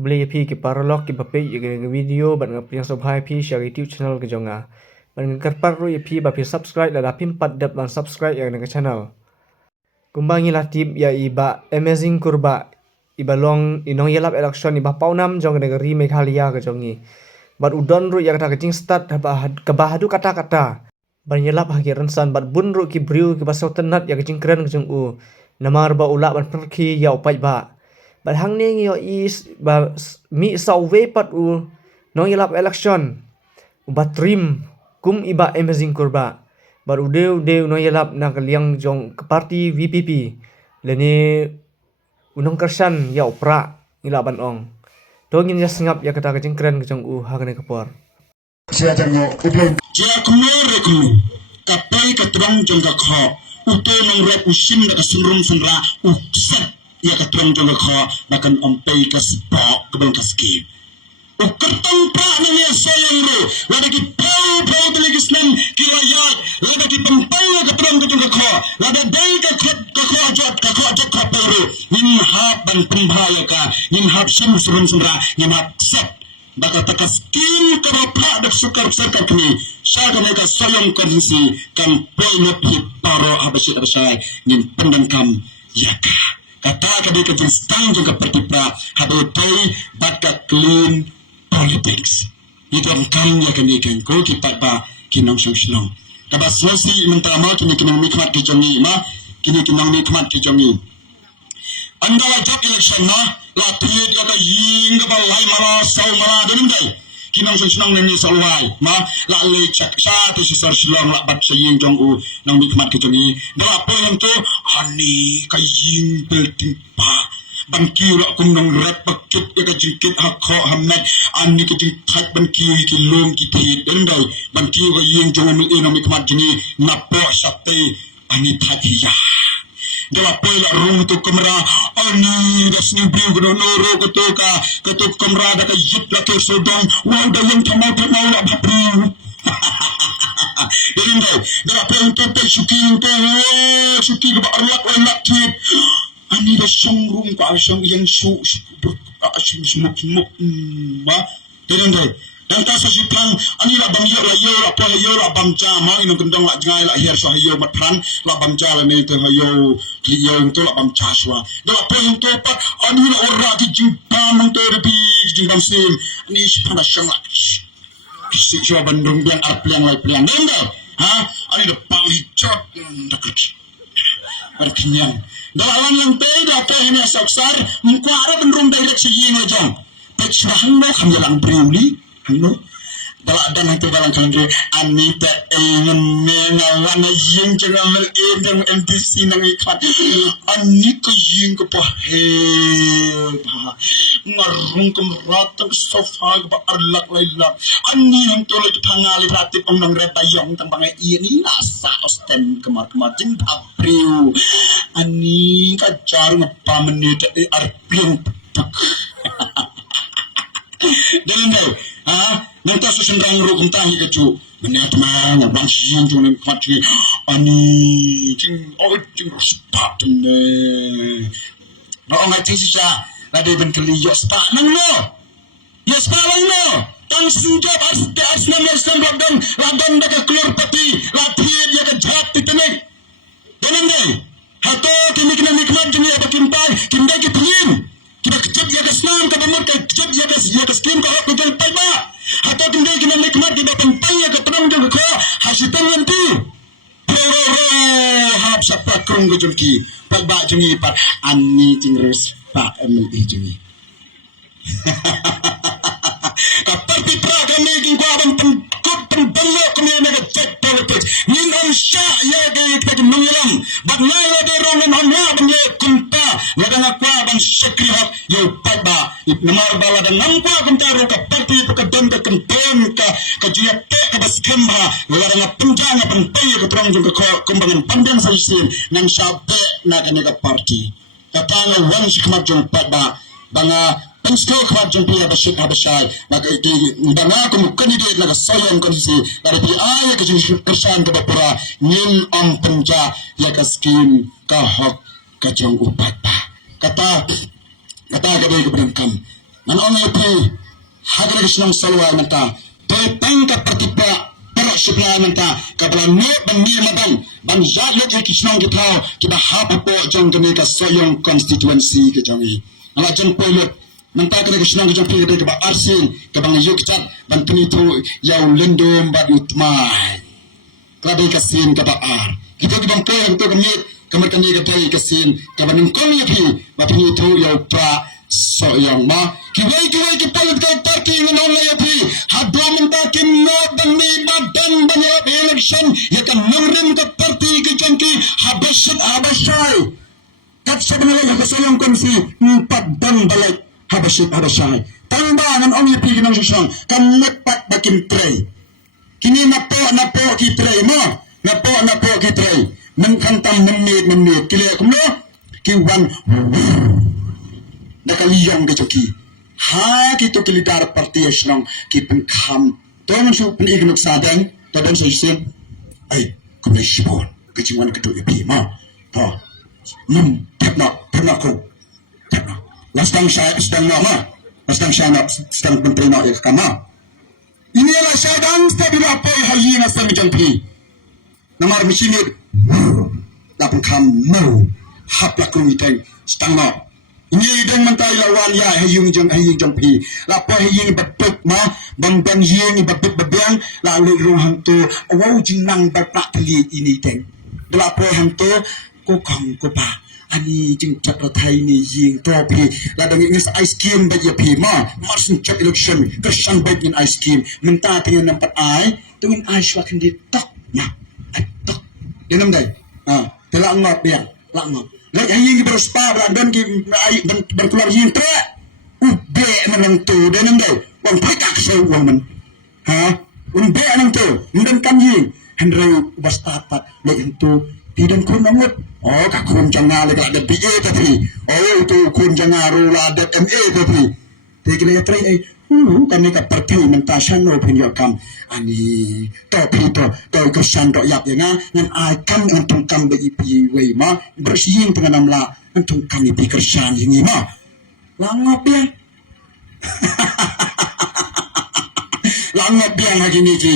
boleh pi ke paralog ke bape ye video ban ngap yang sobhai pi share YouTube channel ke jonga. Ban ngarpar ro ye pi ba pi subscribe la pim pat dap ban subscribe yang ke channel. Kumbangi latip ya iba amazing kurbah iba long nongialap election iba paunam jong negeri Meghalaya ke jongi. Bat udon ru ya kata kecing start ke bahadu kata-kata. Ban yelap hagi rensan bat bun ru ki briu ki basau tenat ya kecing keren ke jong u. Namar ba ulak ban perki ya upai ba. Bat hang ning yo is ba mi sau we pat u nongialap election. Bat trim kum iba amazing kurbah. Baru deu nongialap nak liang jong ke parti VPP. Leni unong kersan ya upra ngila ban ong. Dongin ya sengap ya kata kecing keren kecong hagane kapor. Jia kumur rekunu kapai katrong jong kakho uto nong rep usim da sunrum sunra usat ya katrong jong kakho nakan ompai kaspa kebang kaski ukertong pa nang ya sayang lo lada ki pau delegis nam kiraya lada ki pempai katrong jong kakho lada dai kakho ajat kapero nim hab ban pembaya ka nim hab sunrum sunra nim hab sat baka takas kin karapa dak sukar sakap ni syaga mereka soyong kondisi kan poinot hip paro abasai nin pendangkam yaka kata kadi ke stang juga pertipra hadotai baka clean politics itu angkang ya kini kan ko kipat ba kinong syong kaba sosi mentama kini kinong nikmat ki jongi ma kini kinong nikmat ki jongi anda wajak election na la tuyet kata ying ka balai mala sau mala dening dai kinong senang nang ni salwai ma la le chak sa tu si sar silong la bat saying jong u nang nikmat ke jongi da po yang to hani ka ying belting pa ban kiu la kun nang rap pakit ka jingkit hakho hamet ani ke jing thak ban kiu ki lom ki thi den dai ban kiu ka ying jong mi nang nikmat jongi na po sape ani thatiya Dala pela rung tu kamera ani das ni biu gno noro ketu kamera da ka yit la ke sodon wa da yang tamau la babu ini dala pela tu te shuki ke ba arlak wa nak tip ani da song rung ka song yang su smuk ba tidak dan tak sesipang ani la bang yo la bang jama ino kendong la jangai la hier so yo matran la bang jala ni te yo tu la bang chaswa da la poing to pat ani la ora ki jumpa mang to repi jimbang sim ani pada sanga si jo bandung biang apliang lai pliang nanda ha ani da pali chot takut berkenyang da lawan lang te da pe ni saksar mungko ara bandung direksi yin jong pecnahan mo kamilang briuli no bala dan itu dalam country anita ingin menawan yang jangan melindung MDC nang ikat anika yang kepahe ngarung kemeratang sofa ke arlak lailak ani yang tolak tangali ratip undang retayong tembangai ini nasa osten kemar-kemar jeng apriu ani kajar ngapa menit arpiung dan nanti sesendrang ru kuntang itu menet mang bang siang tu nang patri ani jing sepat ne no ngai sisa lade ben keli yo sepat nang no yo sepat nang no tang sudah as nama sembang dan daga keluar pati lati dia ke jat titenek dengan dai hato kini kena nikmat dunia bakimpai kindai ke pengin kita kecap ya kesenang kabamut kecap ya keskin kau betul paiba atau tinggal kita nikmat di depan paya ketenang jeng ko hasitan nanti hab sapa krung gejulki paiba jengi pat ani jingres pak MLI jengi kapati pra kami king ko abang pembelo kami naga cek politics ning on sya ya gay kita mengiram bak nai de rongan on ya bang kunta wada ngakwa bang sekrihat yo paiba namar bala dan nampa kentaro ka parti ka danda kenten ka jiat te ka baskemba wada ngapenjanga pentai ka terang juga kembangan pandang saisin nang sabe na kanega parti katanga wan sikmat jong paiba banga pengsto khwat jong pia basik habasai maka itu banga kum candidate na sayang kondisi dari ay ka jing kersan ka bapura nin ang penja ya ka skin ka hok ka jong upata kata ka dai ka berangkam Nanong iti hagre sinong salwa menta tepang ka partipa para supply menta kabala no bandi madan ban jalo ke kisnong gitao kiba hapa po jang kami ka soyong constituency ke jangi ala jang pilot menta ka kisnong jang pilot ke ba arsin ka bang yukchat ban tunito yaw lendom ba utmai kada kasin ka ba ar kita bang ko to kami kamar kami ka tay kasin ka ban kong yapi ba tunito yaw pra so yang ma kiwai ki palit ka parking ng online yapi hado menta kim no dan may badan banyo election ya kan nangrim ka party ki janki habashay kat sa banala ka sayang konsi padang balik habashay tanda ng online yapi ng sisang kan nagpat bakin tray kini napo ki tray mo napo ki tray nangkantam menit kile kumno kiwan nakaliyong ke joki ha kito kilidar parti asnong kipeng kham ton su pen ignuk sadang tadon so isen ai kumai sibon kejiwan ketu ipi ma to pernah ko lastang saya sedang menteri nak ya kama ini adalah sadang stabil apa haji nasang jampi namar mesinit lapun kham mau hapla kumiteng sedang nak ini dong mentai lawan ya hayung jong pi lapa hayung betuk ma bang yung betuk bebiang lalu ruang tu wow jinang berpak li ini deng lapa hantu ko kong ko pa ani jing chat ratai ni ying to pi la dang ngis ice cream ba ya pi ma marsun chat election kesan baik in ice cream menta dengan nampak ai tuin ai swak di tok na tok denam dai telah ngap ya la ngap Lagi yang berspa dan berkeluar jintre, ube menang tu dan nenggal, wang pekak sewang men, ube menang tu, dan kanjing, Henry bastapat lagi tu, tidak kun namut, kakun jangan lagi ada PA tapi, itu kun jangan rula ada MA tapi, tiga lagi kami ka parti mentasan no pinyo kam ani to kesan to yak nga ngan ai kam untuk kam bagi pi wei ma bersihin dengan namla untuk kami pi kersan ini ma langop ya langop yang lagi ni ji